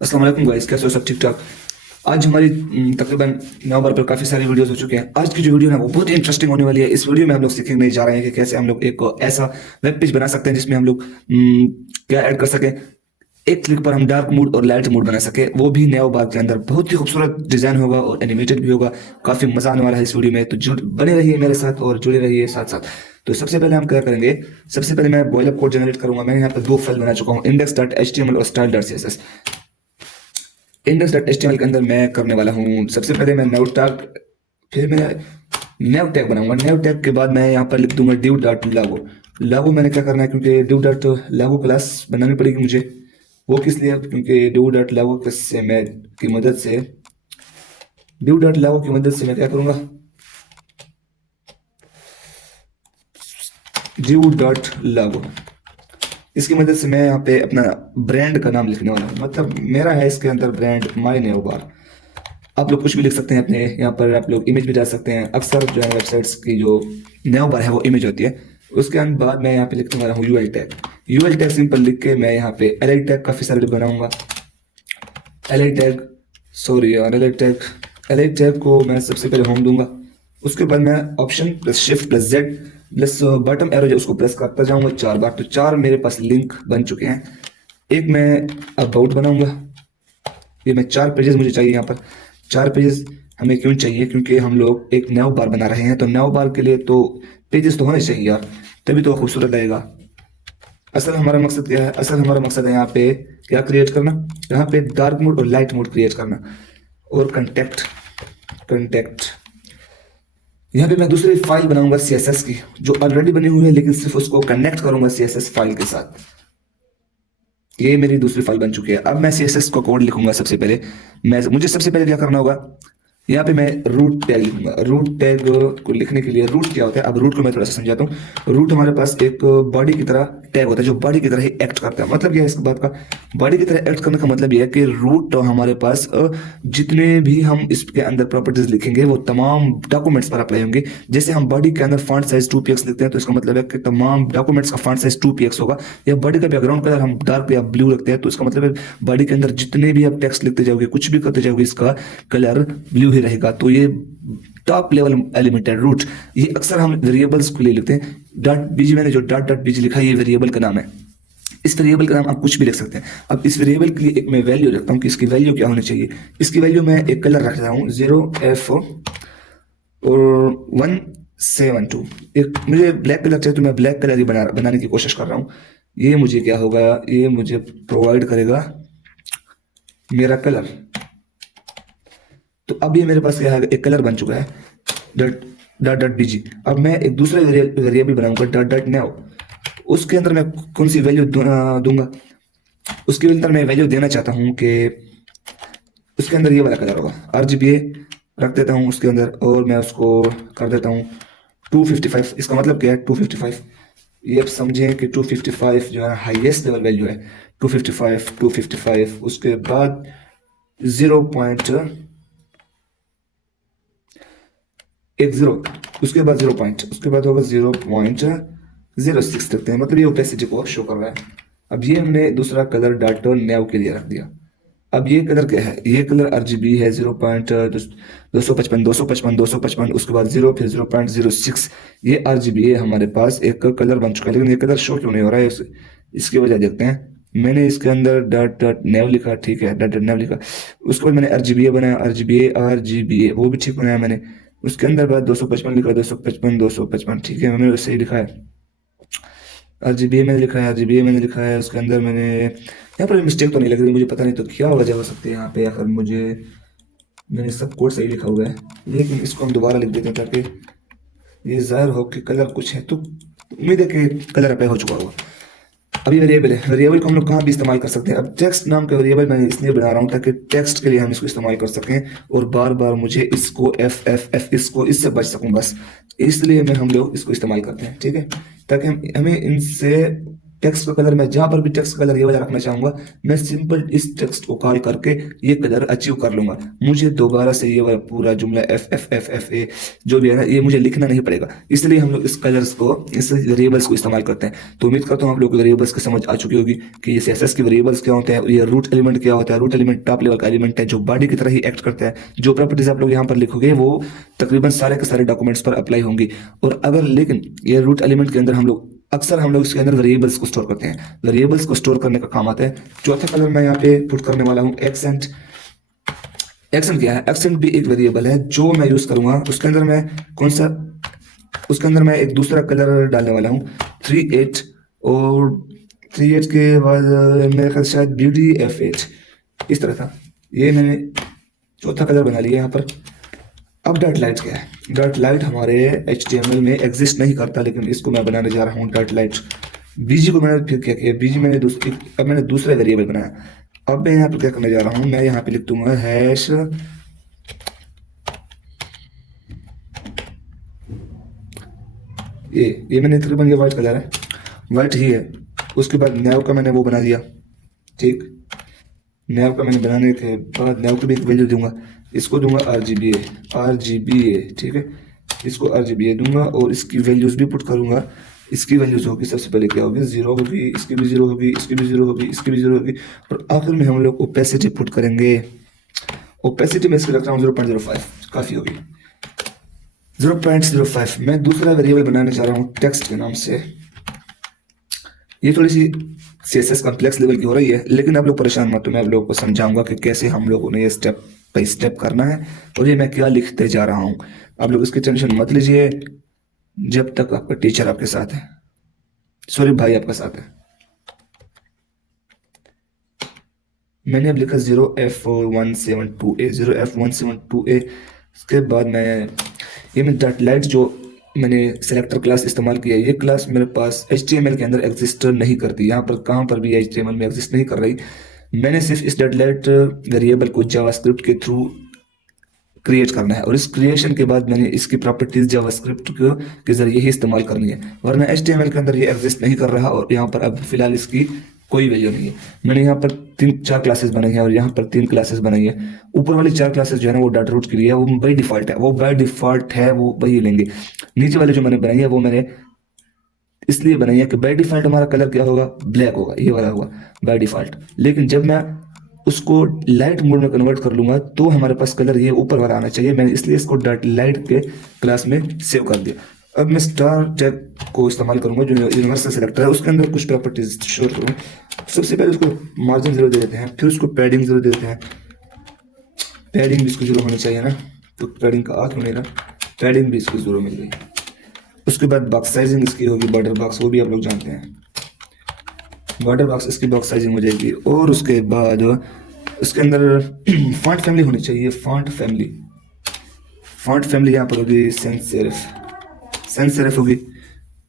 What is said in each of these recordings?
अस्सलाम वालेकुम गाइस, कैसे हो? सब ठीक ठाक। आज हमारी तकरीबन नवंबर पर काफ़ी सारी वीडियोस हो चुके हैं। आज की जो वीडियो है वो बहुत ही इंटरेस्टिंग होने वाली है। इस वीडियो में हम लोग सीखने जा रहे हैं कि कैसे हम लोग एक ऐसा वेब पेज बना सकते हैं जिसमें हम लोग क्या ऐड कर सकें। एक क्लिक पर हम डार्क मोड और लाइट मोड बना सके, वो भी नeo बार के अंदर। बहुत ही खूबसूरत डिजाइन होगा और एनिमेटेड भी होगा। काफी मजा आने वाला है इस वीडियो में, तो जुड़ बने रहिए मेरे साथ और जुड़े रहिए साथ साथ। तो सबसे पहले हम क्या करेंगे, सबसे पहले मैं बॉयलर कोड जनरेट करूंगा। मैंने यहाँ पर दो फाइल बना चुका हूँ, index.html और style.css। index.html के अंदर मैं करने वाला हूँ सबसे पहले मैं नेव टैग, फिर मैं नेव टैग बनाऊंगा। नेव टैग के बाद मैं यहाँ पर लिख दूंगा div डॉट लागू। लागू मैंने क्या करना है, क्योंकि div डॉट लागू क्लास बनानी पड़ेगी मुझे। वो किस लिए? क्योंकि div डॉट लागू क्लास से मैं की मदद से div डॉट लागू की मदद से मैं क्या करूंगा, div डॉट लागू, इसकी मदद से मैं यहाँ पे अपना ब्रांड का नाम लिखने वाला हूँ। मतलब मेरा है इसके अंदर ब्रांड माई नेव बार। आप लोग कुछ भी लिख सकते हैं अपने यहाँ पर, आप लोग इमेज भी डाल सकते हैं। अक्सर जो है वेबसाइट्स की जो नेव बार है वो इमेज होती है। उसके बाद मैं यहाँ पे लिखने वाला हूँ UL tag. UL tag simple लिख के मैं यहाँ पे एल टैग काफ़ी सारे बनाऊंगा। एल टैग, सॉरी यार, एल टैग को मैं सबसे पहले होम दूंगा। उसके बाद मैं option plus shift plus Z plus bottom arrow जो उसको प्रेस करता जाऊंगा 4 बार। तो 4 मेरे पास लिंक बन चुके हैं। एक मैं अबाउट बनाऊंगा। ये मैं 4 पेजेस मुझे चाहिए यहाँ पर। 4 पेजेस हमें क्यों चाहिए? क्योंकि हम लोग एक नैव बार बना रहे हैं, तो नैव बार के लिए तो पेजेस तो होने चाहिए यार, तभी तो खूबसूरत लगेगा। असल हमारा मकसद क्या है? असल हमारा मकसद है यहाँ पे क्या क्रिएट करना, यहाँ पे डार्क मोड और लाइट मोड क्रिएट करना। और कंटेक्ट, कंटेक्ट यहाँ पे मैं दूसरी फाइल बनाऊंगा सीएसएस की, जो ऑलरेडी बनी हुई है, लेकिन सिर्फ उसको कनेक्ट करूंगा सीएसएस फाइल के साथ। ये मेरी दूसरी फाइल बन चुकी है। अब मैं सीएसएस का कोड लिखूंगा। सबसे पहले मुझे सबसे पहले क्या करना होगा, यहाँ पे मैं रूट टैग लिखूंगा। रूट टैग को लिखने के लिए, रूट क्या होता है, अब रूट को मैं थोड़ा सा समझाता हूँ। रूट हमारे पास एक बॉडी की तरह टैग होता है, जो बॉडी की तरह ही एक्ट करता है। मतलब यह है इस बात का, बॉडी की तरह एक्ट करने का मतलब यह है कि रूट तो हमारे पास जितने भी हम इसके अंदर प्रॉपर्टीज लिखेंगे वो तमाम डॉक्यूमेंट्स पर अप्लाई होंगे। जैसे हम बॉडी के अंदर फॉन्ट साइज 2px लिखते हैं, तो इसका मतलब है कि तमाम डॉक्यूमेंट्स का फॉन्ट साइज 2px होगा। या बॉडी का बैकग्राउंड कलर हम डार्क या ब्लू रखते हैं, तो इसका मतलब है बॉडी के अंदर जितने भी आप टेक्स्ट लिखते जाओगे, कुछ भी करते जाओगे, इसका कलर ब्लू ही रहेगा। तो ये टॉप लेवल एलिमेंट है रूट। ये अक्सर हम वेरिएबल्स के लिए लिखते हैं। डॉट बीजी, मैंने जो डॉट डॉट बीजी लिखा है ये वेरिएबल का नाम है। इस वेरिएबल का नाम आप कुछ भी लिख सकते हैं। अब इस वेरिएबल के लिए एक मैं वैल्यू रखता हूँ कि इसकी वैल्यू क्या होनी चाहिए। इसकी वैल्यू मैं एक कलर रख रहा हूँ 0f और 172। एक मुझे ब्लैक कलर चाहिए, तो मैं ब्लैक कलर ही बनाने की कोशिश कर रहा हूँ। ये मुझे क्या होगा, ये मुझे प्रोवाइड करेगा मेरा कलर। तो अब ये मेरे पास क्या है, एक कलर बन चुका है डॉट डॉट डॉट बीजी। अब मैं एक दूसरा वेरिएबल बनाऊंगा डॉट डॉट नेव। उसके अंदर मैं कौन सी वैल्यू दूंगा, उसके अंदर मैं वैल्यू देना चाहता हूँ कि उसके अंदर ये वाला कलर होगा, RGBA रख देता हूँ उसके अंदर। और मैं उसको कर देता हूँ 255। इसका मतलब क्या है 255? ये आप समझें कि 255 जो है हाईएस्ट लेवल वैल्यू है। 255, 255, उसके बाद 0.10, उसके बाद 0 पॉइंट, उसके बाद होगा 0.06 रखते हैं। मतलब ये ओपेसिटी को शो कर रहा है। अब ये हमने दूसरा कलर डाटा नेव के लिए रख दिया। अब ये कलर क्या है, ये कलर RGB है 0.255, उसके बाद 0, फिर 0.06। ये RGB है, हमारे पास एक कलर बन चुका है। लेकिन ये कलर शो क्यों नहीं हो रहा है, इसकी वजह देखते हैं। मैंने इसके अंदर डॉट डॉट नेव लिखा, ठीक है, डॉट डॉट नेव लिखा। उसके बाद मैंने RGBA बनाया, RGBA वो भी ठीक बनाया मैंने। उसके अंदर बाद 255 लिखा, 255, ठीक है, मैंने वैसे ही लिखा है। RGBA मैंने लिखा है, RGBA मैंने लिखा है। उसके अंदर मैंने यहाँ पर मिस्टेक तो नहीं लग रही मुझे, पता नहीं तो क्या वजह हो सकती है यहाँ पे। अगर मुझे, मैंने सब कोड सही लिखा हुआ है, लेकिन इसको हम दोबारा लिख देते हैं ताकि ये जाहिर हो कि कलर कुछ है। तो उम्मीद है कि कलर अप्लाई हो चुका होगा। अभी वेरिएबल है, वेरिएबल को हम लोग कहाँ भी इस्तेमाल कर सकते हैं। अब टेक्स्ट नाम का वेरिएबल मैंने इसलिए बना रहा हूँ ताकि टेक्स्ट के लिए हम इसको इस्तेमाल कर सकें, और बार बार मुझे इसको एफ इसको इससे बच सकूँ बस। इसलिए मैं हम लोग इसको इस्तेमाल करते हैं, ठीक है, ताकि हमें इनसे टेक्स्ट का कलर मैं जहां पर भी टेक्स्ट कलर ये वाला रखना चाहूंगा, मैं सिंपल इस टेक्स्ट को कॉल करके ये कलर अचीव कर लूंगा। मुझे दोबारा से ये वाला पूरा जुमला F F F F A जो भी है ना, ये मुझे लिखना नहीं पड़ेगा। इसलिए हम लोग इस कलर्स को, इस वेरिएबल्स को इस्तेमाल करते हैं। तो उम्मीद करता हूँ आप लोग को वेरिएबल्स की समझ आ चुकी होगी कि ये सीएसएस की वेरिएबल्स क्या होते हैं और ये रूट एलिमेंट क्या होता है। रूट एलिमेंट टॉप लेवल का एलिमेंट है जो बॉडी की तरह ही एक्ट करता है। जो प्रॉपर्टीज आप लोग यहाँ पर लिखोगे वो तकरीबन सारे के सारे डॉक्यूमेंट्स पर अप्लाई होंगी। और अगर लेकिन ये रूट एलिमेंट के अंदर अक्सर हम लोग इसके अंदर वेरिएबल्स को स्टोर करते हैं। वेरिएबल्स को स्टोर करने का काम आता है। चौथा कलर मैं यहाँ पे पुट करने वाला हूँ एक्सेंट। एक्सेंट क्या है? एक्सेंट भी एक वेरिएबल है जो मैं यूज करूंगा। उसके अंदर मैं एक दूसरा कलर डालने वाला हूँ 38 और 38 के बाद मेरे ख्याल शायद ब्यूटी F8 इस तरह था। ये मैंने चौथा कलर बना लिया यहाँ पर। अब डॉट लाइट क्या है? डॉट लाइट हमारे HTML में एग्जिस्ट नहीं करता, लेकिन इसको मैं बनाने जा रहा हूँ डॉट लाइट। बीजी को मैंने फिर क्या किया, बीजी मैंने दूसरा वेरिएबल बनाया। अब मैं यहाँ पे क्या करने जा रहा हूँ, मैं यहाँ पे लिख दूंगा हैश ये मैंने तकरीबन ये वाइट कलर है, वाइट ही है। उसके बाद नैव का मैंने वो बना दिया, ठीक। नैव का मैंने बनाने के बाद नैव को भी एक वैल्यू दूंगा, इसको दूंगा RGBA, ठीक है। इसको RGBA दूंगा और इसकी वैल्यूज भी पुट करूंगा। इसकी वैल्यूज होगी, सबसे पहले क्या होगी, 0 होगी, इसकी भी 0 होगी, इसकी भी 0 होगी, इसकी भी 0 होगी और आखिर में हम लोग ओपेसिटी पुट करेंगे। ओपेसिटी में इसकी रख रहा हूँ 0.05, काफ़ी होगी 0.05। मैं दूसरा वेरिएबल बनाने जा रहा हूँ टेक्स्ट के नाम से। ये थोड़ी सी CSS कॉम्प्लेक्स लेवल की हो रही है, लेकिन आप लोग परेशान मत, तो मैं आप लोगों को समझाऊंगा कि कैसे हम लोगों ने ये स्टेप बाई स्टेप करना है और ये मैं क्या लिखते जा रहा हूँ। आप लोग इसकी टेंशन मत लीजिए जब तक आपका टीचर आपके साथ है, सॉरी भाई आपके साथ है। मैंने अब लिखा 0F172A 0F172A। उसके बाद मैं डॉट लाइट जो मैंने सेलेक्टर क्लास इस्तेमाल किया, ये क्लास मेरे पास HTML के अंदर एग्जिस्ट नहीं करती। यहाँ पर कहाँ पर भी HTML में एग्जिस्ट नहीं कर रही। मैंने सिर्फ इस डॉट लाइट वेरिएबल को जावास्क्रिप्ट के थ्रू क्रिएट करना है और इस क्रिएशन के बाद मैंने इसकी प्रॉपर्टीज जावास्क्रिप्ट के जरिए ही इस्तेमाल करनी है, वरना HTML के अंदर ये एग्जिस्ट नहीं कर रहा और यहाँ पर अब फिलहाल इसकी कोई वैल्यू नहीं है। मैंने यहाँ पर 3-4 क्लासेस बनाई है और यहाँ पर 3 क्लासेस बनाई है। ऊपर वाली 4 क्लासेस जो है ना वो डाटा रूट के लिए है, वो बाई डिफॉल्ट है, वो वही लेंगे। नीचे वाले जो मैंने बनाई है वो मैंने इसलिए बनाई है कि बाई डिफॉल्ट हमारा कलर क्या होगा, ब्लैक होगा, ये वाला होगा बाई डिफॉल्ट। लेकिन जब मैं उसको लाइट मोड में कन्वर्ट कर लूंगा तो हमारे पास कलर ये ऊपर वाला आना चाहिए। मैंने इसलिए इसको डॉट लाइट के क्लास में सेव कर दिया। अब मैं स्टार टैग को इस्तेमाल करूंगा जो यूनिवर्सल सेलेक्टर है, उसके अंदर कुछ प्रॉपर्टीज शो करूँ। सबसे पहले उसको मार्जिन 0 दे देते हैं, फिर उसको पैडिंग 0 दे देते हैं। पैडिंग भी इसको 0 होनी चाहिए ना, तो पैडिंग का हाथ होने का पैडिंग भी इसको 0 मिल गई। उसके बाद बॉक्स साइजिंग इसकी होगी बॉर्डर बॉक्स, वो भी आप लोग जानते हैं, बॉर्डर बॉक्स इसकी बॉक्स साइजिंग हो जाएगी। और उसके बाद उसके अंदर फॉन्ट फैमिली होनी चाहिए, फॉन्ट फैमिली यहाँ पर होगी सेंस सेरिफ होगी,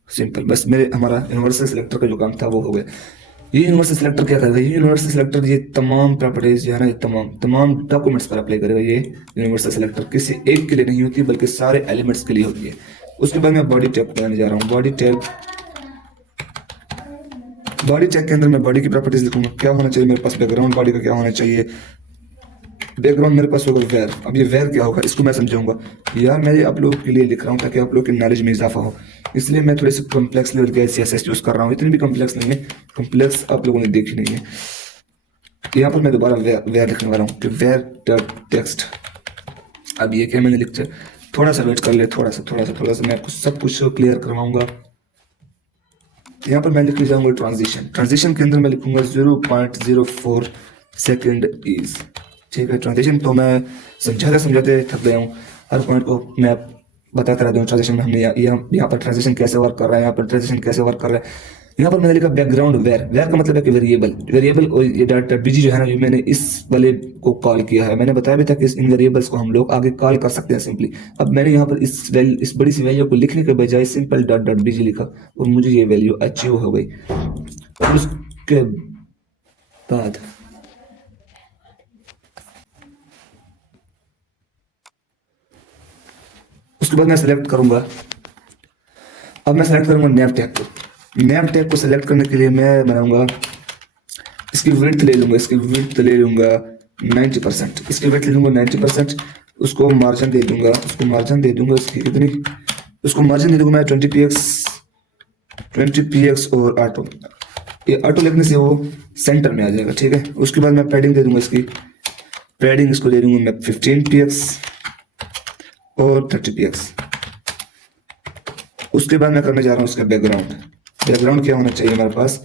सिंपल। बस हमारा यूनिवर्सल सिलेक्टर का जो काम था वो हो गया। ये यूनिवर्सल सिलेक्टर क्या करेगा, ये यूनिवर्सल सिलेक्टर ये तमाम प्रॉपर्टीज जो है ना, ये तमाम डॉक्यूमेंट्स पर अप्लाई करेगा। ये यूनिवर्सल सिलेक्टर किसी एक के लिए नहीं होती बल्कि सारे एलिमेंट्स के लिए होती है। उसके बाद मैं बॉडी टैग बनाने जा रहा हूँ। बॉडी टैग के अंदर मैं बॉडी की प्रॉपर्टीज लिखूंगा। क्या होना चाहिए मेरे पास, बैकग्राउंड बॉडी का क्या होना चाहिए, बैकग्राउंड मेरे पास होगा वेयर। अब ये वेयर क्या होगा इसको मैं समझाऊंगा। यार मैं आप लोगों के लिए लिख रहा हूँ ताकि आप लोग की नॉलेज में इजाफा हो, इसलिए मैं थोड़े से कॉम्प्लेक्स लेवल के CSS यूज कर रहा हूँ। इतनी भी कॉम्प्लेक्स नहीं है, कॉम्प्लेक्स आप लोगों ने देखी नहीं है। यहाँ पर मैं दोबारा वेयर लिखने वाला हूँ कि वेयर डॉट टेक्स्ट। अब ये क्या मैंने लिखा, थोड़ा सा वेट कर ले, थोड़ा सा मैं आपको सब कुछ क्लियर करवाऊंगा। यहाँ पर मैं लिख जाऊंगा ट्रांजिशन के अंदर मैं लिखूंगा 0.04 सेकेंड इज, ठीक है। ट्रांजिशन तो मैं समझाते थक गया हूँ, हर पॉइंट को मैं बताता रहता हूँ। ट्रांजिशन में हमने यहाँ पर ट्रांजिशन कैसे वर्क कर रहा है, यहाँ पर ट्रांजिशन कैसे वर्क कर रहा है। यहाँ पर मैंने लिखा बैकग्राउंड वेयर का मतलब है कि वेरिएबल और ये डॉट बीजी जो है ना, मैंने इस वाले को कॉल किया है। मैंने बताया भी था कि इन वेरिएबल्स को हम लोग आगे कॉल कर सकते हैं सिंपली। अब मैंने यहाँ पर इस बड़ी सी वैल्यू को लिखने के बजाय सिंपल डॉट बीजी लिखा और मुझे ये वैल्यू अचीव हो गई। और उसके बाद मैं सेलेक्ट करूंगा, अब मैं सेलेक्ट करूंगा नैव टैग को। नैम टैग को सिलेक्ट करने के लिए मैं बनाऊंगा, इसकी विड्थ ले लूंगा, इसकी विड्थ ले लूंगा 90%, इसकी विड्थ ले लूंगा 90%। उसको मार्जिन दे दूंगा, उसको मार्जिन दे दूंगा इसकी कितनी, उसको मार्जिन दे दूंगा मैं 20 px और ऑटो, ये ऑटो लिखने से वो सेंटर में आ जाएगा, ठीक है। उसके बाद मैं पैडिंग दे दूंगा, इसकी पैडिंग इसको दे दूंगा मैं 15 px और 30 px। उसके बाद मैं करने जा रहा हूँ उसका बैकग्राउंड। बैकग्राउंड क्या होना चाहिए हमारे पास,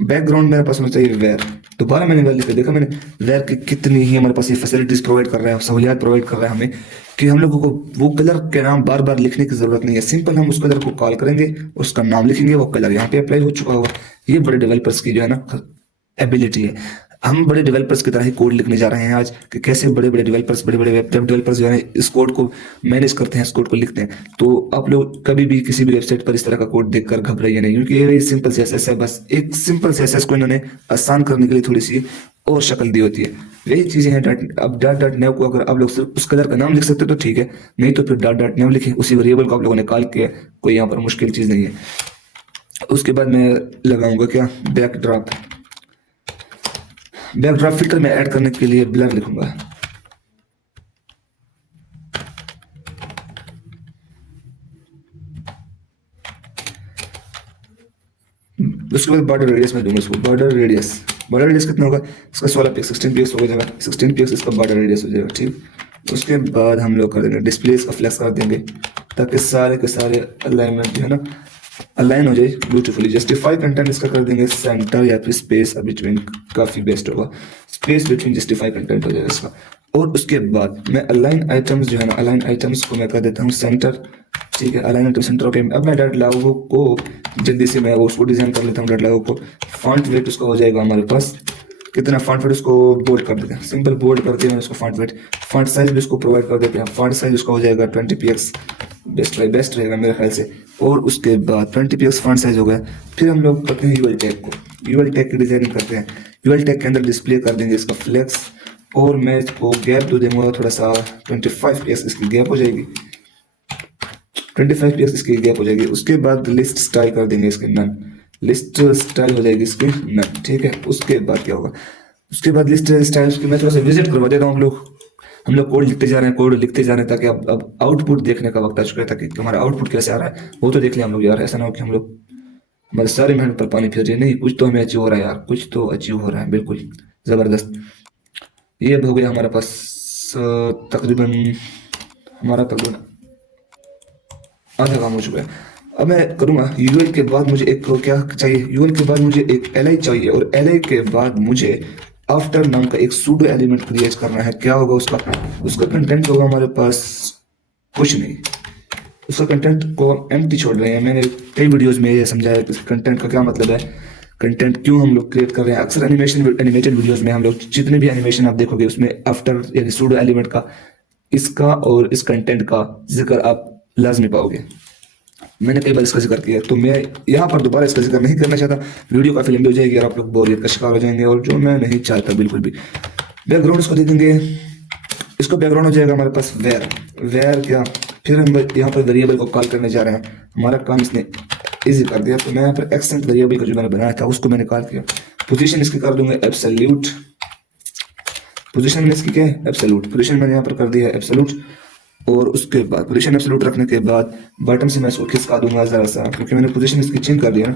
बैकग्राउंड मेरे पास होना चाहिए वेयर। दोबारा मैंने वैल्यू पे देखा मैंने वेयर की कितनी ही हमारे पास ये फैसिलिटीज प्रोवाइड कर रहा है, सहूलियात प्रोवाइड कर रहा है हमें, कि हम लोगों को वो कलर के नाम बार बार लिखने की जरूरत नहीं है। सिंपल हम उस कलर को कॉल करेंगे, उसका नाम लिखेंगे, वो कलर यहाँ पे अप्लाई हो चुका होगा। ये बड़े डेवलपर्स की जो है ना एबिलिटी है। हम बड़े डेवलपर्स की तरह ही कोड लिखने जा रहे हैं आज, कि कैसे बड़े बड़े डेवलपर्स, बड़े बड़े वेब डेवलपर्स जो है इस कोड को मैनेज करते हैं, इस कोड को लिखते हैं। तो आप लोग कभी भी किसी भी वेबसाइट पर इस तरह का कोड देखकर घबराइए नहीं, क्योंकि ये सिंपल CSS है। बस एक सिंपल CSS को इन्होंने आसान करने के लिए थोड़ी सी और शक्ल दी होती है। वही चीजें हैं अब डॉट नेव को अगर आप लोग सिर्फ उस कलर का नाम लिख सकते हो तो ठीक है, नहीं तो फिर डॉट नेव लिखें, उसी वेरिएबल को आप लोगों ने कॉल किया, कोई यहाँ पर मुश्किल चीज नहीं है। उसके बाद मैं लगाऊंगा क्या, बैकड्रॉप। बैकड्रॉप फिल्टर में ऐड करने के लिए ब्लर लिखूंगा। उसके बाद बॉर्डर रेडियस में दूंगा इसको, बॉर्डर रेडियस। बॉर्डर रेडियस कितना होगा इसका, 16 पिक्स, 16 पिक्स हो जाएगा, 16 पिक्स इसका बॉर्डर रेडियस हो जाएगा, ठीक। उसके बाद हम लोग कर देंगे डिस्प्ले इसका फ्लैश कर देंगे, ताकि सारे के सारे अलाइनमेंट जो है ना अलाइन हो जाए ब्यूटीफुली। जस्टिफाई कंटेंट इसका कर देंगे सेंटर या फिर स्पेस बिटवीन, काफी बेस्ट होगा, स्पेस बिटवीन जस्टिफाई कंटेंट हो जाएगा इसका। और उसके बाद मैं अलाइन आइटम्स जो है ना, अलाइन आइटम्स को मैं कर देता हूँ सेंटर, ठीक है। Align item centre okay. अब मैं डॉट लागू को जल्दी से मैं उसको डिजाइन कर लेता हूँ, डॉट लागू को। फॉन्ट वेट उसका हो जाएगा हमारे पास कितना, फॉन्ट वेट उसको बोल्ड कर देते हैं, सिंपल बोल्ड करते हैं उसको फॉन्ट वेट। फॉन्ट साइज भी उसको प्रोवाइड कर देते हैं, फॉन्ट साइज उसका हो जाएगा 20 px, बेस्ट रहेगा मेरे ख्याल से। और उसके बाद 20 px फॉन्ट साइज हो गया। फिर हम लोग करते हैं यूएल टैग को, यूएल टैग की डिजाइनिंग करते हैं। यूएल टैग के अंदर डिस्प्ले कर देंगे इसका फ्लेक्स, और मैं इसको गैप दे दूंगा थोड़ा सा, 25 px इसकी गैप हो जाएगी, 25 px इसकी गैप हो जाएगी। उसके बाद लिस्ट स्टाइल कर देंगे इसके नन, लिस्ट स्टाइल हो जाएगी इसकी नन, ठीक है। उसके बाद क्या होगा, उसके बाद लिस्ट स्टाइल्स की मैं थोड़ा सा विजिट करवा देता हूँ। हम लोग कोड लिखते जा रहे हैं, कोड लिखते जा रहे हैं, ताकि अब आउटपुट देखने का वक्त आ चुका है, ताकि हमारा आउटपुट कैसे आ रहा है वो तो देख लिया हम लोग यार। ऐसा ना हो कि हम लोग हमारे सारी मेहनत पर पानी फिर रही है, नहीं कुछ तो हमें अचीव हो रहा है यार, कुछ तो अचीव हो रहा है, बिल्कुल जबरदस्त। ये अब हो गया हमारे पास तकरीबन आधा काम हो चुका है। अब मैं करूंगा यूएल के बाद मुझे एक क्या चाहिए, यूएल के बाद मुझे एक एलआई चाहिए, और एलआई के बाद मुझे आफ्टर नाम का एक सूडो एलिमेंट क्रिएट करना है। क्या होगा उसका कंटेंट होगा हमारे पास कुछ नहीं, उसका कंटेंट को हम एम्प्टी छोड़ रहे हैं। मैंने कई वीडियोस में ये समझाया कि कंटेंट का क्या मतलब है, कंटेंट क्यों हम लोग क्रिएट कर रहे हैं। अक्सर एनिमेटेड वीडियोस में हम लोग जितने भी एनिमेशन आप देखोगे उसमें आफ्टर यानी सूडो एलिमेंट का, इसका और इस कंटेंट का जिक्र आप लाजमी पाओगे। मैंने कई बार इसका जिक्र किया, तो मैं यहाँ पर दोबारा इसका जिक्र नहीं करना चाहता, वीडियो काफी लंबी हो जाएगी और आप लोग बोरियत का शिकार हो जाएंगे, और जो मैं नहीं चाहता बिल्कुल भी। बैकग्राउंड इसको दे देंगे, इसको बैकग्राउंड हो जाएगा हमारे पास वेयर क्या, फिर हम यहाँ पर वेरिएबल को कॉल करने जा रहे हैं। हमारा काम इसने इजी कर दिया, तो मैं यहाँ पर एक्सेंट वेरिएबल का जो मैंने बनाया था उसको मैंने कॉल किया। पोजीशन इसकी कर दूंगा एब्सोल्यूट, पोजीशन में इसकी क्या है एब्सोल्यूट, पोजीशन मैंने यहाँ पर कर दिया एब्सोल्यूट। और उसके बाद पोजीशन एब्सोल्यूट रखने के बाद बटन से मैं इसको खिसका दूंगा जरा सा, क्योंकि मैंने पोजीशन इसकी चेंज कर दिया।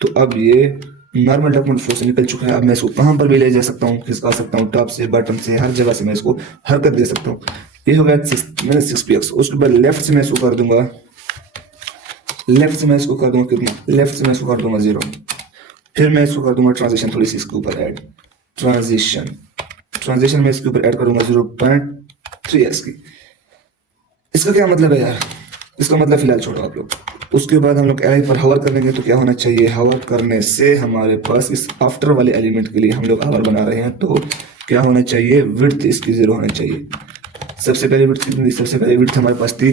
तो अब ये नॉर्मल डॉक्यूमेंट फ्लो से निकल चुका है। अब मैं इसको कहाँ पर भी ले जा सकता हूँ, खिसका सकता हूँ, टॉप से बटन से हर जगह से मैं इसको हरकत दे सकता हूँ। ये हो गया मैंने 6 px। उसके बाद लेफ्ट से मैं इसको कर दूंगा, लेफ्ट से मैं इसको कर दूंगा कितना, लेफ्ट से मैं इसको कर दूंगा 0। फिर मैं इसको कर दूंगा ट्रांजिशन, थोड़ी सी इसके ऊपर ऐड, ट्रांजिशन में इसके ऊपर ऐड करूंगा 0.3 की। इसका क्या मतलब है यार, इसका मतलब फिलहाल छोड़ो आप लोग। उसके बाद हम लोग एलाई पर हवर करेंगे, तो क्या होना चाहिए, हवर करने से हमारे पास इस आफ्टर वाले एलिमेंट के लिए हम लोग हवर बना रहे हैं, तो क्या होना चाहिए, विड्थ इसकी 0 होना चाहिए। सबसे पहले विड्थ कितनी थी, सबसे पहले विड्थ हमारे पास थी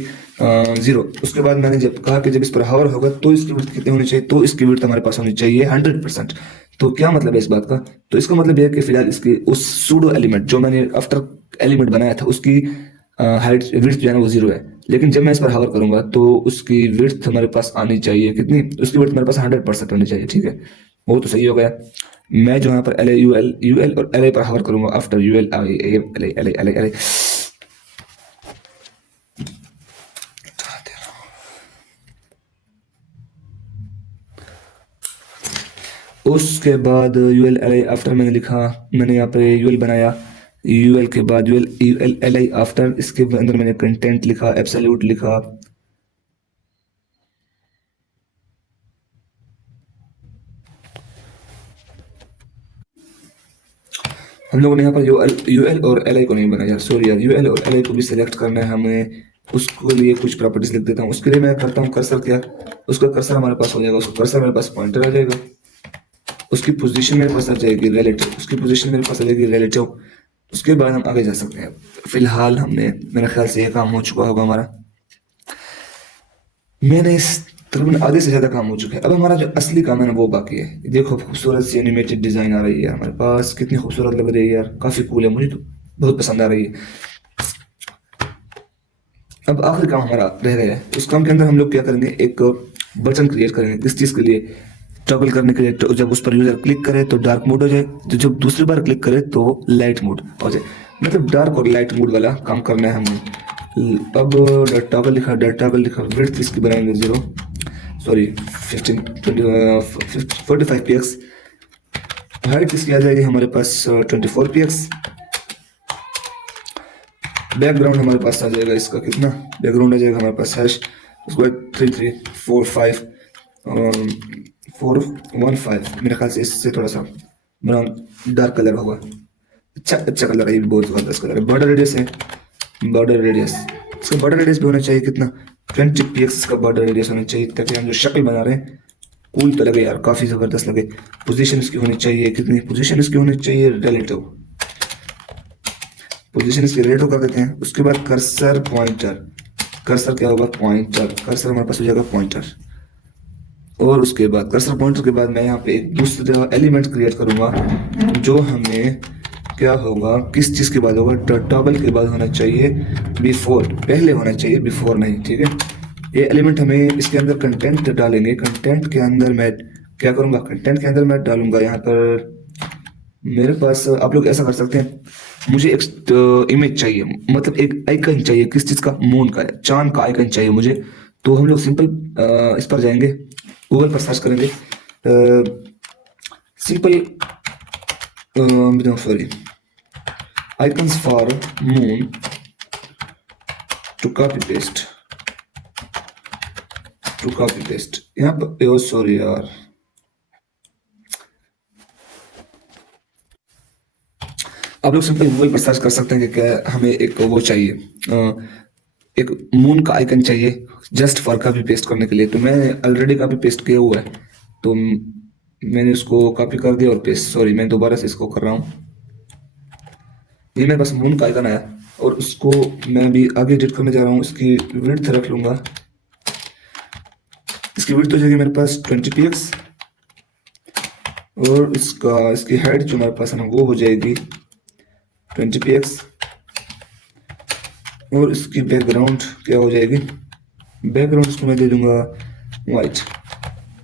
0। उसके बाद मैंने जब कहा कि जब इस पर हवर होगा तो इसकी विड्थ कितनी होनी चाहिए, तो इसकी विड्थ हमारे पास होनी चाहिए 100%। तो क्या मतलब है इस बात का, तो इसका मतलब यह है कि फिलहाल इसकी उस सूडो एलिमेंट जो मैंने आफ्टर एलिमेंट बनाया था उसकी हाइट विड्थ जो है ना वो 0 है, लेकिन जब मैं इस पर हावर करूंगा तो उसकी विड्थ हमारे पास आनी चाहिए कितनी, उसकी विड्थ मेरे पास 100% होनी चाहिए, ठीक है, वो तो सही हो गया। मैं जो यहाँ पर एल यू एल और एल पर हावर करूंगा, after U L I L L L L उसके बाद U L L I after मैंने लिखा, मैंने यहाँ पे यू एल बनाया, यू एल के बाद U L L I after, इसके अंदर मैंने कंटेंट लिखा, एब्सोल्यूट लिखा, हम लोगों ने यहाँ पर यू एल और एल आई को नहीं बनाया यार, सॉरी यार, यू एल और एल आई को भी सिलेक्ट करना है हमें, उसको लिए कुछ प्रॉपर्टीज लिख देता हूँ। उसके लिए मैं करता हूँ कर्सर, क्या उसका कर्सर हमारे पास हो जाएगा, उसका कर्सर मेरे पास पॉइंटर आ जाएगा, उसकी पोजीशन मेरे पास आ जाएगी रिलेटिव, उसकी पोजीशन मेरे पास आ जाएगी रिलेटिव। उसके बाद हम आगे जा सकते हैं। फिलहाल हमने, मेरे ख्याल से ये काम हो चुका होगा हमारा, मैंने इस तकरीबन आधे से ज़्यादा काम हो चुका है। अब हमारा जो असली काम है ना वो बाकी है। देखो खूबसूरत सी एनिमेटेड डिज़ाइन आ रही है हमारे पास, कितनी खूबसूरत लग रही है यार, काफ़ी कूल है, मुझे तो बहुत पसंद आ रही है। अब आखिरी काम हमारा रह गया है, उस काम के अंदर हम लोग क्या करेंगे, एक बटन क्रिएट करेंगे। किस चीज़ के लिए, टॉगल करने के लिए। तो जब उस पर यूजर क्लिक करे तो डार्क मोड हो जाए, तो जब दूसरी बार क्लिक करे तो लाइट मोड हो जाए, मतलब डार्क और लाइट मोड वाला काम करना है हमने। अब टॉगल लिखा, टॉगल लिखा, विड्थ इसकी बनाएंगे 0, सॉरी 15 20 45 px, हाइट इसकी आ जाएगी हमारे पास 24 px, बैकग्राउंड हमारे पास आ जाएगा इसका कितना, बैकग्राउंड आ जाएगा हमारे पास हैश, उसके बाद 415 मेरे ख्याल से इससे थोड़ा सा ब्राउन डार्क कलर होगा, अच्छा कलर है, ये भी बहुत ज़बरदस्त कलर है। बॉर्डर रेडियस है, बॉर्डर रेडियस, इसका बॉर्डर रेडियस भी होना चाहिए कितना, 20 px का बॉर्डर रेडियस होना चाहिए, ताकि हम जो शक्ल बना रहे हैं कूल तो लगे यार, काफ़ी ज़बरदस्त लगे। पोजीशन इसकी होनी चाहिए कितनी, पोजीशन इसकी होनी चाहिए रिलेटिव, पोजीशन इसकी रिलेटिव कर देते हैं। उसके बाद कर्सर पॉइंटर, कर्सर क्या होगा, पॉइंटर, कर्सर हमारे पास हो जाएगा पॉइंटर। और उसके बाद कर्सर पॉइंटर के बाद मैं यहाँ पे एक दूसरा एलिमेंट क्रिएट करूंगा, जो हमें क्या होगा, किस चीज़ के बाद होगा, टॉगल के बाद होना चाहिए बिफोर, पहले होना चाहिए बिफोर नहीं, ठीक है। ये एलिमेंट हमें इसके अंदर कंटेंट डालेंगे, कंटेंट के अंदर मैं क्या करूँगा, कंटेंट के अंदर मैं डालूंगा यहाँ पर मेरे पास, आप लोग ऐसा कर सकते हैं, मुझे एक इमेज चाहिए, मतलब एक आइकन चाहिए, किस चीज़ का, मून का, चांद का आइकन चाहिए मुझे। तो हम लोग सिंपल इस पर जाएंगे, गूगल पर सर्च करेंगे, simple sorry icons for moon to copy paste, यहाँ पर सॉरी यार, आप लोग सिंपल गूगल पर सर्च कर सकते हैं कि क्या हमें एक वो चाहिए, एक मून का आइकन चाहिए जस्ट फॉर कॉपी पेस्ट करने के लिए। तो मैंने ऑलरेडी कॉपी पेस्ट किया हुआ है, तो मैंने उसको कॉपी कर दिया और पेस्ट, सॉरी मैं दोबारा से इसको कर रहा हूँ। ये मेरे पास मून का आइकन आया और उसको मैं भी आगे एडिट करने जा रहा हूँ। इसकी विड्थ रख लूँगा, इसकी विड्थ हो जाएगी मेरे पास 20 px, और इसकी हाइट जो मेरे पास है ना वो हो जाएगी 20 px, और इसकी बैकग्राउंड क्या हो जाएगी, बैकग्राउंड इसको मैं दे दूंगा वाइट,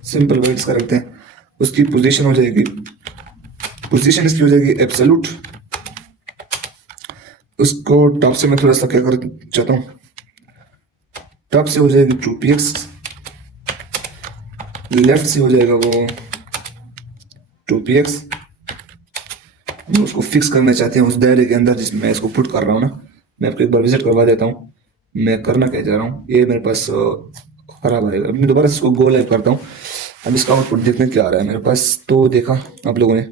सिंपल वाइट इसका रखते हैं। उसकी पोजीशन हो जाएगी, पोजीशन इसकी हो जाएगी एब्सोल्यूट। उसको टॉप से मैं थोड़ा सा क्या कर चाहता हूँ, टॉप से हो जाएगी 2 px, लेफ्ट से हो जाएगा वो 2 px। हम उसको फिक्स करना चाहते हैं उस दायरे के अंदर जिसमें मैं इसको पुट कर रहा हूँ ना। मैं आपको एक बार विजिट करवा देता हूँ मैं करना क्या चाह रहा हूँ। ये मेरे पास खराब आएगा, मैं दोबारा से इसको गो लाइव करता हूँ। अब इसका आउटपुट देखने क्या आ रहा है मेरे पास। तो देखा आप लोगों ने,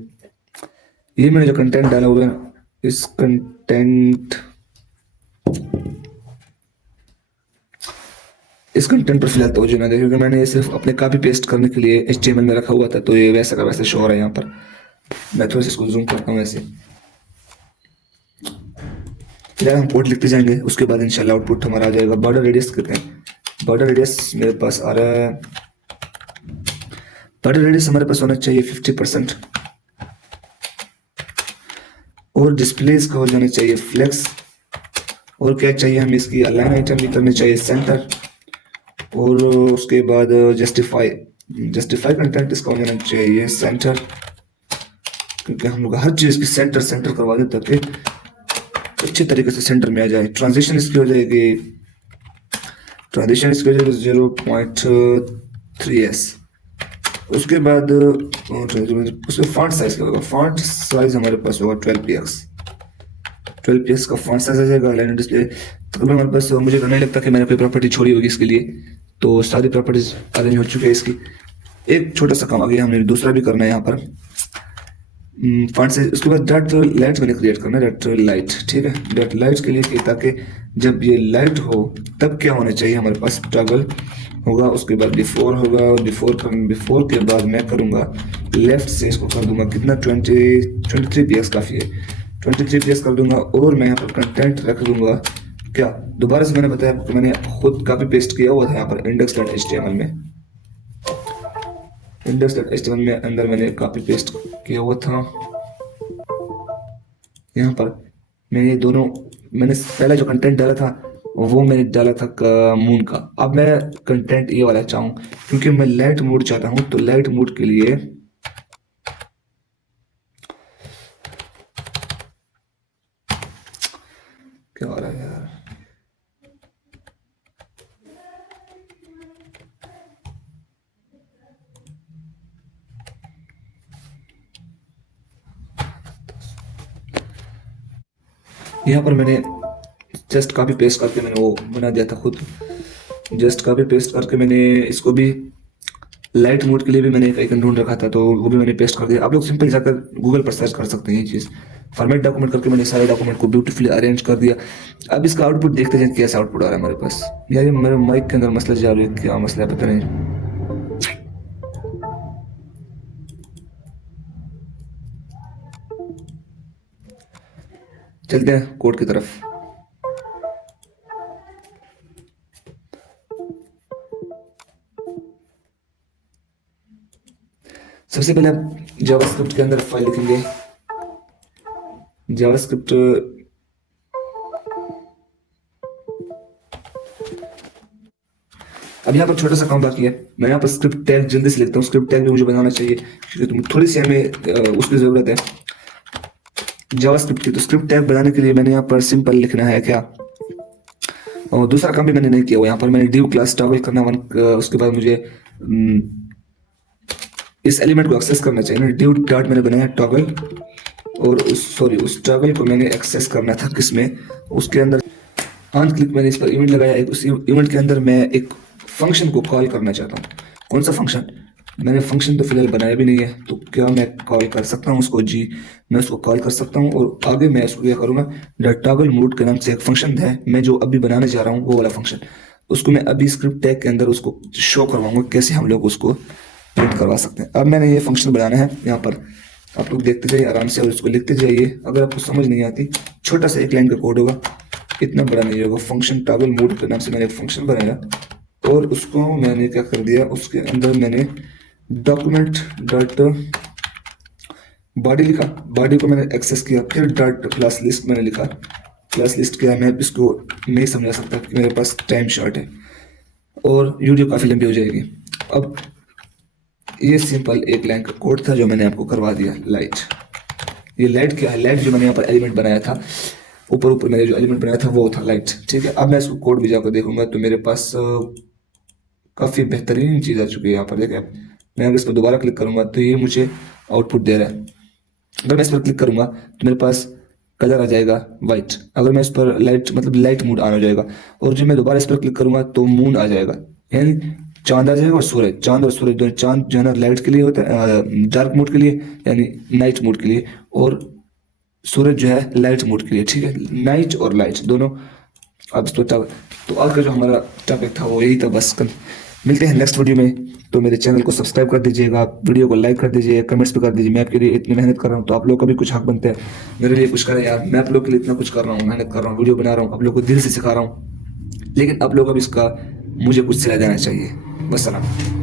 ये मैंने जो कंटेंट डाला हुआ है ना, इस कंटेंट पर फिलहाल तवज्जो ना दें, क्योंकि मैंने ये सिर्फ अपने कॉपी पेस्ट करने के लिए HTML में रखा हुआ था। तो ये वैसा का वैसा शो हो रहा है यहाँ पर। मैं थोड़ा सा इसको जूम करता हूँ ऐसे। फिलहाल हम कोड लिखते जाएंगे, उसके बाद इंशाल्लाह आउटपुट हमारा आ जाएगा। बॉर्डर रेडियस करते हैं, बॉर्डर रेडियस मेरे पास आ रहा है, बॉर्डर रेडियस हमारे पास होना चाहिए 50%, और डिस्प्लेस का हो जाना चाहिए फ्लेक्स, और क्या चाहिए हमें, इसकी अलाइन आइटम भी करनी चाहिए सेंटर, और उसके बाद जस्टिफाई जस्टिफाई कंटेंट इसका हो जाना चाहिए सेंटर, क्योंकि हम लोग हर चीज़ की सेंटर सेंटर करवा दें ताकि अच्छे तरीके से सेंटर में आ जाए। ट्रांजिशन इसकी हो जाएगी, ट्रांजिशन इसकी हो जाएगी 0.3s। उसके बाद उसके फॉन्ट साइज क्या होगा, फॉन्ट साइज हमारे पास होगा 12px, 12px का फॉन्ट साइज आ जाएगा। अलाइन डिस्प्ले तकरीबन हमारे पास, मुझे तो नहीं लगता कि मैंने कोई प्रॉपर्टी छोड़ी होगी इसके लिए, तो सारी प्रॉपर्टीज अरेंज हो चुकी है इसकी। एक छोटा सा काम आ गया, हमने दूसरा भी करना है यहाँ पर फॉन्ट साइज। उसके बाद डॉट लाइट मैंने क्रिएट करना है, डॉट लाइट, ठीक है, डॉट लाइट के लिए कि ताकि जब ये लाइट हो तब क्या होना चाहिए हमारे पास, टॉगल होगा। उसके बाद बिफोर होगा, बिफोर के बाद मैं करूँगा लेफ्ट से इसको कर दूंगा कितना 23px काफ़ी है, 23px कर दूंगा। और मैं यहाँ पर कंटेंट रख दूंगा क्या, दोबारा से मैंने बताया कि मैंने खुद कॉपी पेस्ट किया हुआ था यहाँ पर index.html में, index.html में अंदर मैंने कॉपी पेस्ट किया हुआ था। यहाँ पर मैं ये दोनों, मैंने पहला जो कंटेंट डाला था वो मैंने डाला था मून का। अब मैं कंटेंट ये वाला चाहूँ क्योंकि मैं लाइट मोड चाहता हूँ, तो लाइट मोड के लिए क्या हो रहा है यार, यहाँ पर मैंने जस्ट कॉपी पेस्ट करके मैंने वो बना दिया था खुद, जस्ट कॉपी पेस्ट करके मैंने इसको भी लाइट मोड के लिए भी मैंने एक आइकन ढूंढ रखा था, तो वो भी मैंने पेस्ट कर दिया। आप लोग सिंपल जाकर गूगल पर सर्च कर सकते हैं ये चीज़। फॉर्मेट डॉक्यूमेंट करके मैंने सारे डॉक्यूमेंट को ब्यूटीफुली अरेंज कर दिया। अब इसका आउटपुट देखते हैं कैसा आउटपुट आ रहा है हमारे पास। यार ये मेरे माइक के अंदर मसला जा रहा है, क्या मसला है पता नहीं। चलते हैं कोड की तरफ। सबसे पहले आप जावास्क्रिप्ट के अंदर फाइल लिखेंगे, जावास्क्रिप्ट अब यहाँ पर छोटा सा काम बाकी है। मैं यहाँ पर स्क्रिप्ट टैग जल्दी से लिखता हूँ, स्क्रिप्ट टैग भी मुझे बनाना चाहिए क्योंकि तुम थोड़ी सी हमें उसकी ज़रूरत है जावास्क्रिप्ट की। तो स्क्रिप्ट टैग बनाने के लिए मैंने यहाँ पर सिंपल लिखना है क्या, और दूसरा काम भी मैंने नहीं किया हुआ। यहाँ पर मैंने div क्लास टॉगल करना वन, उसके बाद मुझे इस एलिमेंट को एक्सेस करना चाहिए। div डॉट मैंने बनाया टॉगल, और उस टॉगल को मैंने एक्सेस करना था किसमें, उसके अंदर ऑन क्लिक मैंने इस पर इवेंट लगाया। उस इवेंट के अंदर मैं एक फंक्शन को कॉल करना चाहता हूँ। कौन सा फंक्शन, मैंने फंक्शन तो फिलहाल बनाया भी नहीं है, तो क्या मैं कॉल कर सकता हूँ उसको, जी मैं उसको कॉल कर सकता हूँ। और आगे मैं उसको क्या करूँगा, डॉट टॉगल मोड के नाम से एक फंक्शन है मैं जो अभी बनाने जा रहा हूँ, वो वाला फंक्शन, उसको मैं अभी स्क्रिप्ट टैग के अंदर उसको शो करवाऊंगा कैसे हम लोग उसको प्रिंट करवा सकते हैं। अब मैंने ये फंक्शन बनाना है यहाँ पर, आप लोग देखते जाइए आराम से और इसको लिखते जाइए। अगर आपको समझ नहीं आती, छोटा सा एक लाइन का कोड होगा, इतना बड़ा नहीं होगा। फंक्शन टॉगल मोड के नाम से मैंने एक फंक्शन बनाया और उसको मैंने क्या कर दिया, उसके अंदर मैंने डॉक्यूमेंट डॉट बॉडी लिखा, बॉडी को मैंने एक्सेस किया। फिर डॉट क्लास लिस्ट मैंने लिखा, क्लास लिस्ट किया। मैं इसको नहीं समझा सकता कि मेरे पास टाइम शॉर्ट है और वीडियो काफ़ी लंबी हो जाएगी। अब ये सिंपल एक लाइन का कोड था जो मैंने आपको करवा दिया। लाइट, ये लाइट क्या है, लाइट जो मैंने यहाँ पर एलिमेंट बनाया था, ऊपर मैंने जो एलिमेंट बनाया था वो था लाइट, ठीक है। अब मैं इसको कोड भी जाकर देखूंगा तो मेरे पास काफ़ी बेहतरीन चीज़ आ चुकी है। यहाँ पर देखें, मैं अगर इस पर दोबारा क्लिक करूंगा तो ये मुझे आउटपुट दे रहा है। अगर मैं इस पर क्लिक करूंगा तो मेरे पास कलर आ जाएगा वाइट। अगर मैं इस पर लाइट मतलब लाइट मूड ऑन हो जाएगा, और जब मैं दोबारा इस पर क्लिक करूंगा तो मून आ जाएगा, यानी चांद आ जाएगा और सूरज। चांद और सूरज दोनों, चांद जो है ना लाइट के लिए होता है, डार्क मोड के लिए यानी नाइट मोड के लिए, और सूरज जो है लाइट मोड के लिए, ठीक है। नाइट और लाइट दोनों। अब इस पर तो आज का जो हमारा टॉपिक था वो यही था बस। मिलते हैं नेक्स्ट वीडियो में। तो मेरे चैनल को सब्सक्राइब कर दीजिएगा, वीडियो को लाइक कर दीजिए, कमेंट्स भी कर दीजिए। मैं आपके लिए इतनी मेहनत कर रहा हूँ तो आप लोग का भी कुछ हक बनता है मेरे लिए कुछ करें यार। मैं आप लोग के लिए इतना कुछ कर रहा हूँ, मेहनत कर रहा हूँ, वीडियो बना रहा हूँ, आप लोग को दिल से सिखा रहा हूँ, लेकिन आप लोग अब इसका मुझे कुछ सिला देना चाहिए। वस्सलाम।